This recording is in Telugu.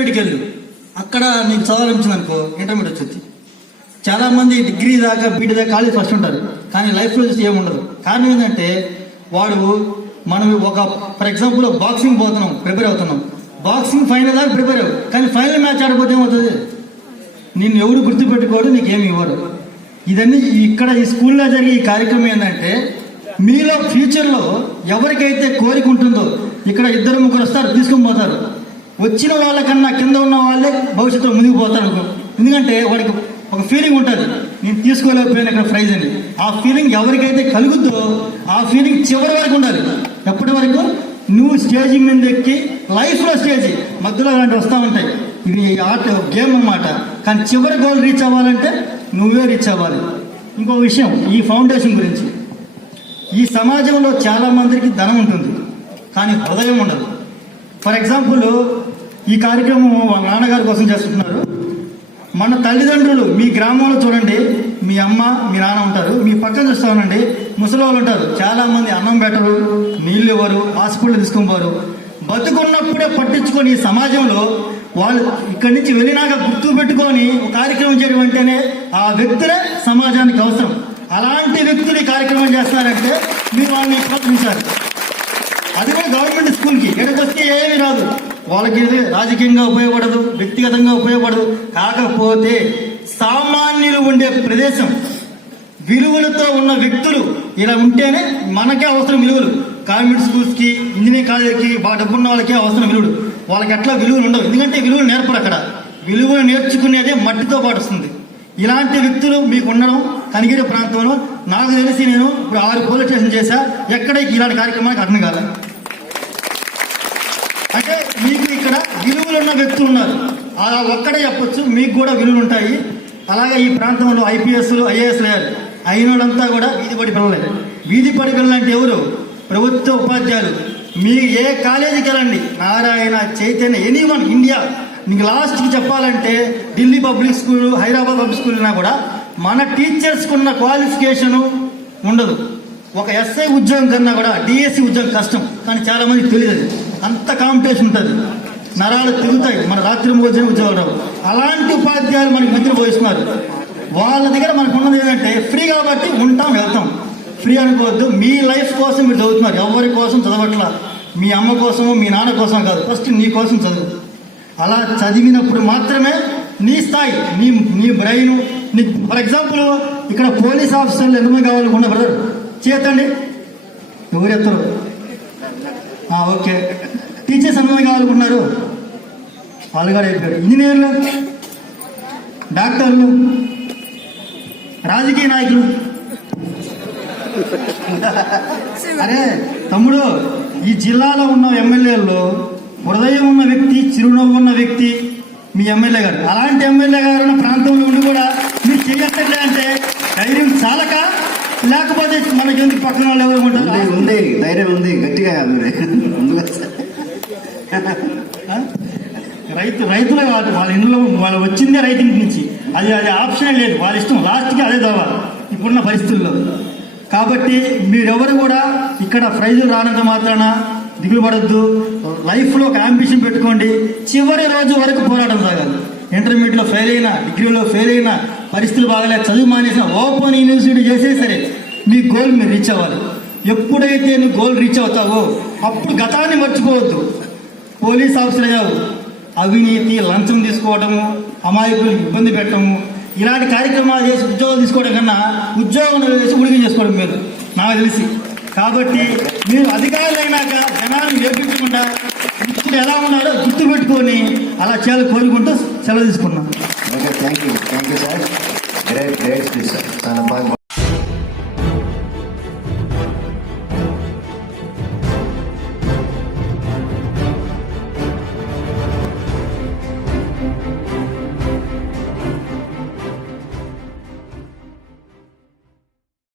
ఇంటర్మీడియట్కి వెళ్ళు అక్కడ నీకు చదవాలనిపించింది అనుకో ఇంటర్మీడియట్ వచ్చింది. చాలామంది డిగ్రీ దాకా బీటీ దాకా కాలేజ్ ఫస్ట్ ఉంటారు. కానీ లైఫ్లో చూసి ఏముండదు. కారణం ఏంటంటే వాడు మనం ఒక ఫర్ ఎగ్జాంపుల్ బాక్సింగ్ పోతున్నాం ప్రిపేర్ అవుతున్నాం. బాక్సింగ్ ఫైనల్ దాకా ప్రిపేర్ అవ్వు కానీ ఫైనల్ మ్యాచ్ ఆడిపోతే ఏమవుతుంది? నిన్ను ఎవడు గుర్తుపెట్టుకోడు నీకేమి ఇవ్వరు ఇదన్నీ ఇక్కడ ఈ స్కూల్లో జరిగే ఈ కార్యక్రమం ఏంటంటే మీలో ఫ్యూచర్లో ఎవరికైతే కోరిక ఉంటుందో ఇక్కడ ఇద్దరు ముగ్గురు వస్తారు తీసుకొని పోతారు. వచ్చిన వాళ్ళకన్నా కింద ఉన్న వాళ్ళే భవిష్యత్తులో ముందుకు పోతారు ఎందుకంటే వాడికి ఒక ఫీలింగ్ ఉంటుంది. నేను తీసుకోలేకపోయాను ఇక్కడ ప్రైజ్ అని. ఆ ఫీలింగ్ ఎవరికైతే కలుగుద్దో ఆ ఫీలింగ్ చివరి వరకు ఉండాలి. ఎప్పటి వరకు? నువ్వు స్టేజ్ మీద ఎక్కి లైఫ్లో స్టేజ్ మధ్యలో అలాంటివి వస్తూ ఉంటాయి. ఇది ఆట గేమ్ అన్నమాట. కానీ చివరి గోల్ రీచ్ అవ్వాలంటే నువ్వే రీచ్ అవ్వాలి. ఇంకో విషయం ఈ ఫౌండేషన్ గురించి. ఈ సమాజంలో చాలా మందికి ధనం ఉంటుంది. కానీ హృదయం ఉండదు. ఫర్ ఎగ్జాంపుల్ ఈ కార్యక్రమం వాళ్ళ నాన్నగారి కోసం చేస్తున్నారు. మన తల్లిదండ్రులు మీ గ్రామంలో చూడండి మీ అమ్మ మీ నాన్న ఉంటారు. మీ పక్కన చూస్తా ఉండండి ముసలి వాళ్ళు ఉంటారు. చాలా మంది అన్నం పెట్టరు నీళ్ళు ఇవ్వరు హాస్పిటల్ తీసుకుని బతుకున్నప్పుడే పట్టించుకొని సమాజంలో వాళ్ళు ఇక్కడి నుంచి వెళ్ళినాక గుర్తు పెట్టుకొని కార్యక్రమం చేయడం అంటేనే ఆ వ్యక్తులే సమాజానికి అవసరం. అలాంటి వ్యక్తులు ఈ కార్యక్రమం చేస్తున్నారంటే మీరు వాళ్ళని ప్రోత్సహించారు అది కూడా గవర్నమెంట్ స్కూల్కి. ఇక్కడికి వస్తే ఏమీ రాదు. వాళ్ళకి ఇది రాజకీయంగా ఉపయోగపడదు వ్యక్తిగతంగా ఉపయోగపడదు. కాకపోతే సామాన్యులు ఉండే ప్రదేశం విలువలతో ఉన్న వ్యక్తులు ఇలా ఉంటేనే మనకే అవసరం విలువలు. గవర్నమెంట్ స్కూల్స్కి ఇంజనీరింగ్ కాలేజీకి బాగా డబ్బున్న వాళ్ళకే అవసరం విలువలు. వాళ్ళకి ఎట్లా విలువలు ఉండవు. ఎందుకంటే విలువలు నేర్పరు అక్కడ. విలువలు నేర్చుకునేదే మట్టితో పాటు వస్తుంది ఇలాంటి వ్యక్తులు మీకు ఉండడం కనిగిరి ప్రాంతంలో నాకు తెలిసి నేను ఇప్పుడు ఆరు పోలీస్ స్టేషన్ చేశా. ఎక్కడ ఇలాంటి కార్యక్రమానికి అర్థం కాలేదు ఇక్కడ విలువలు ఉన్న వ్యక్తులు ఉన్నారు అలా ఒక్కడే చెప్పొచ్చు మీకు కూడా విలువలు ఉంటాయి అలాగే ఈ ప్రాంతంలో ఐపీఎస్లు ఐఏఎస్లు లేరు. అయిన వాళ్ళంతా కూడా వీధి పడి పిల్లలే వీధి పడి పిల్లలంటే ఎవరు? ప్రభుత్వ ఉపాధ్యాయులు. మీ ఏ కాలేజీకి వెళ్ళండి. Narayana Chaitanya any one India మీకు లాస్ట్కి చెప్పాలంటే Delhi public school Hyderabad public school అయినా కూడా మన టీచర్స్కి ఉన్న క్వాలిఫికేషను ఉండదు. ఒక ఎస్ఐ ఉద్యోగం కన్నా కూడా డిఎస్సి ఉద్యోగం కష్టం. కానీ చాలామందికి తెలియదు. అంత కాంపిటీషన్ ఉంటుంది. నరాలు తిరుగుతాయి. మన రాత్రి భోజనం ఉద్యోగాలు అలాంటి ఉపాధ్యాయులు మనకి మంత్రి పోయిస్తున్నారు. వాళ్ళ దగ్గర మనకు ఉన్నది ఏంటంటే ఫ్రీ కాబట్టి ఉంటాం వెళ్తాం. ఫ్రీ అనుకోవద్దు. మీ లైఫ్ కోసం మీరు చదువుతున్నారు. ఎవరి కోసం చదవట్లా? మీ అమ్మ కోసమో మీ నాన్న కోసం కాదు. ఫస్ట్ నీ కోసం చదువు. అలా చదివినప్పుడు మాత్రమే నీ స్థాయి నీ నీ బ్రెయిన్ నీ ఫర్ ఎగ్జాంపుల్ ఇక్కడ పోలీస్ ఆఫీసర్లు ఎంతమంది కావాలనుకున్న బ్రదర్? చేతండి. ఎవరు ఎత్తరు? ఓకే. టీచర్స్ ఎంతమంది కావాలనుకుంటున్నారు? వాళ్ళు కూడా అయిపోయారు ఇంజనీర్లు డాక్టర్లు రాజకీయ నాయకులు. అరే తమ్ముడు ఈ జిల్లాలో ఉన్న ఎమ్మెల్యేల్లో హృదయం ఉన్న వ్యక్తి చిరునవ్వు ఉన్న వ్యక్తి మీ ఎమ్మెల్యే గారు. అలాంటి ఎమ్మెల్యే గారు ఉన్న ప్రాంతంలో ఉండి కూడా మీరు చేయట్లే అంటే ధైర్యం చాలక లేకపోతే మనకెందుకు పక్కన వాళ్ళు ఎవరు ఉంది ఉంది ధైర్యం ఉంది గట్టిగా ముందుగా రైతు రైతులే కాదు వాళ్ళ ఇంట్లో వాళ్ళు వచ్చిందే రైతు ఇంటి నుంచి అది అది ఆప్షన్ లేదు. వాళ్ళ ఇష్టం లాస్ట్కి అదే కావాలి ఇప్పుడున్న పరిస్థితుల్లో. కాబట్టి మీరెవరు కూడా ఇక్కడ ప్రైజులు రానంత మాత్రాన దిగులు పడద్దు లైఫ్లో ఒక అంబిషన్ పెట్టుకోండి. చివరి రోజు వరకు పోరాటం సాగాలి. ఇంటర్మీడియట్లో ఫెయిల్ అయినా డిగ్రీలో ఫెయిల్ అయినా పరిస్థితులు బాగలేక చదువు మానేసిన ఓపెన్ యూనివర్సిటీ చేసే సరే మీ గోల్ మీరు రీచ్ అవ్వాలి. ఎప్పుడైతే నువ్వు గోల్ రీచ్ అవుతావో అప్పుడు గతాన్ని మర్చిపోవద్దు. పోలీస్ ఆఫీసర్ అవినీతి లంచం తీసుకోవడము అమాయకులు ఇబ్బంది పెట్టడము ఇలాంటి కార్యక్రమాలు చేసి ఉద్యోగాలు తీసుకోవడం కన్నా ఉద్యోగం చేసి ఉడికి చేసుకోవడం మీరు నాకు తెలిసి. కాబట్టి మీరు అధికారులు అయినాక జనాన్ని వేపించకుండా ఇప్పుడు ఎలా ఉన్నారో గుర్తు పెట్టుకొని అలా చేయాలి కోరుకుంటూ సెలవు తీసుకున్నాం okay thank you thank you sir great great sir చాలా బాగా